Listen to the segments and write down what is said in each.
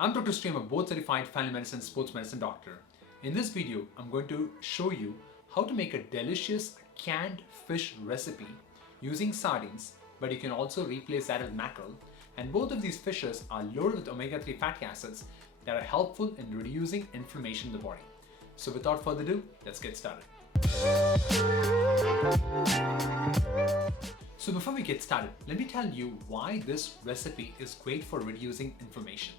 I'm Dr. Sri, I'm a board certified family medicine sports medicine doctor. In this video, I'm going to show you how to make a delicious canned fish recipe using sardines, but you can also replace that with mackerel. And both of these fishes are loaded with omega-3 fatty acids that are helpful in reducing inflammation in the body. So without further ado, let's get started. So before we get started, let me tell you why this recipe is great for reducing inflammation.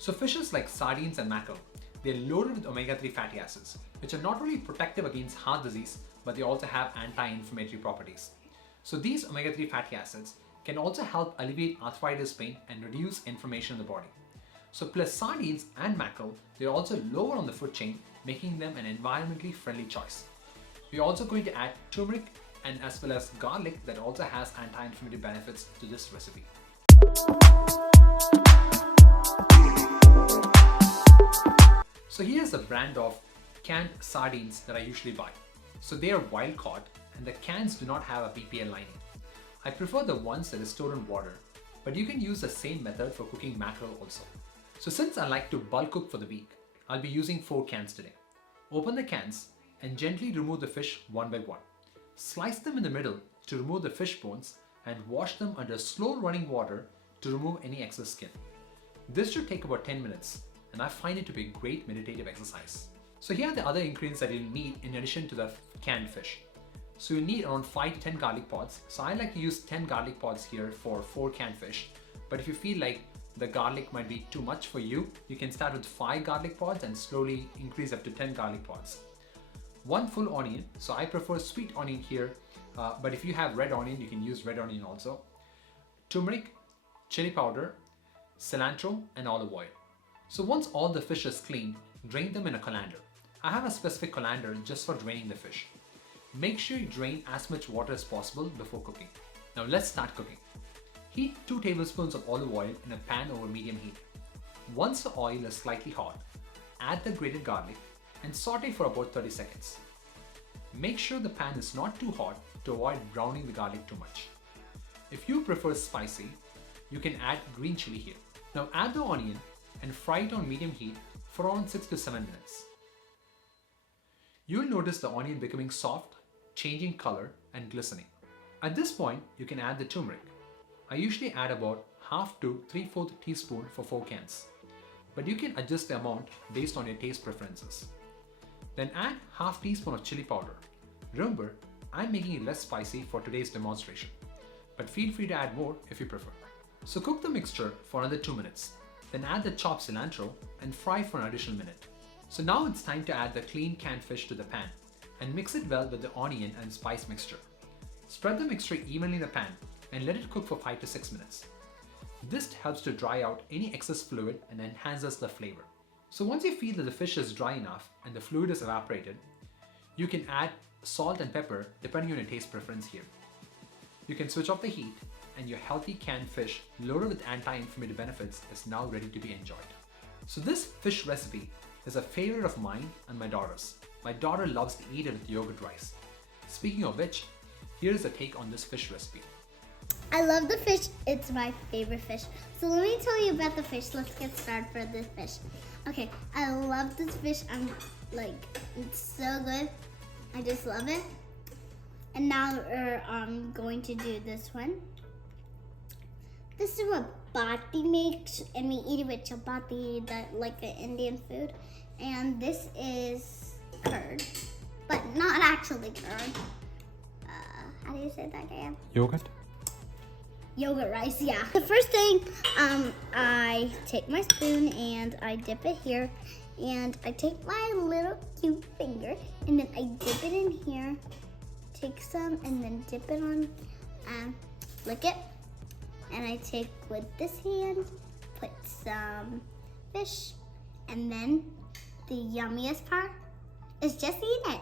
So fishes like sardines and mackerel, they're loaded with omega-3 fatty acids, which are not only protective against heart disease, but they also have anti-inflammatory properties. So these omega-3 fatty acids can also help alleviate arthritis pain and reduce inflammation in the body. So plus sardines and mackerel, they're also lower on the food chain, making them an environmentally friendly choice. We're also going to add turmeric and as well as garlic that also has anti-inflammatory benefits to this recipe. So here's the brand of canned sardines that I usually buy. So they are wild caught and the cans do not have a BPL lining. I prefer the ones that are stored in water, but you can use the same method for cooking mackerel also. So since I like to bulk cook for the week, I'll be using 4 cans today. Open the cans and gently remove the fish one by one. Slice them in the middle to remove the fish bones and wash them under slow running water to remove any excess skin. This should take about 10 minutes and I find it to be a great meditative exercise. So here are the other ingredients that you'll need in addition to the canned fish. So you'll need around 5 to 10 garlic pods. So I like to use 10 garlic pods here for 4 canned fish. But if you feel like the garlic might be too much for you, you can start with 5 garlic pods and slowly increase up to 10 garlic pods. 1 full onion, so I prefer sweet onion here, but if you have red onion, you can use red onion also. Turmeric, chili powder, cilantro, and olive oil. So once all the fish is cleaned, drain them in a colander. I have a specific colander just for draining the fish. Make sure you drain as much water as possible before cooking. Now let's start cooking. Heat 2 tablespoons of olive oil in a pan over medium heat. Once the oil is slightly hot, add the grated garlic and saute for about 30 seconds. Make sure the pan is not too hot to avoid browning the garlic too much. If you prefer spicy, you can add green chili here. Now add the onion and fry it on medium heat for around 6 to 7 minutes. You will notice the onion becoming soft, changing color and glistening. At this point, you can add the turmeric. I usually add about half to 3/4 teaspoon for 4 cans, but you can adjust the amount based on your taste preferences. Then add half teaspoon of chili powder. Remember, I'm making it less spicy for today's demonstration, but feel free to add more if you prefer. So cook the mixture for another 2 minutes. Then add the chopped cilantro and fry for an additional minute. So now it's time to add the clean canned fish to the pan and mix it well with the onion and spice mixture. Spread the mixture evenly in the pan and let it cook for 5 to 6 minutes. This helps to dry out any excess fluid and enhances the flavor. So once you feel that the fish is dry enough and the fluid is evaporated, you can add salt and pepper depending on your taste preference here. You can switch off the heat and your healthy canned fish loaded with anti-inflammatory benefits is now ready to be enjoyed. So this fish recipe is a favorite of mine and my daughter's. My daughter loves to eat it with yogurt rice. Speaking of which, here's a take on this fish recipe. I love the fish. It's my favorite fish. So let me tell you about the fish. Let's get started for this fish. Okay, I love this fish. It's so good. I just love it. And now we're going to do this one. This is what bati makes, and we eat it with chapati, like an Indian food. And this is curd, but not actually curd. How do you say that again? Yogurt? Yogurt rice, yeah. The first thing, I take my spoon and I dip it here, and I take my little cute finger and then I dip it in here, take some and then dip it on, lick it, and I take with this hand, put some fish, and then the yummiest part is just eat it.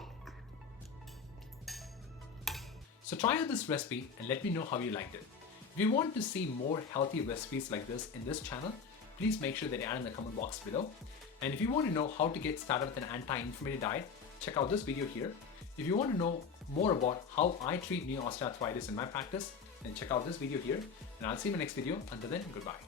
So try out this recipe and let me know how you liked it. If you want to see more healthy recipes like this in this channel, please make sure that you add in the comment box below. And if you want to know how to get started with an anti-inflammatory diet, check out this video here. If you want to know more about how I treat knee osteoarthritis in my practice, then check out this video here. And I'll see you in my next video. Until then, goodbye.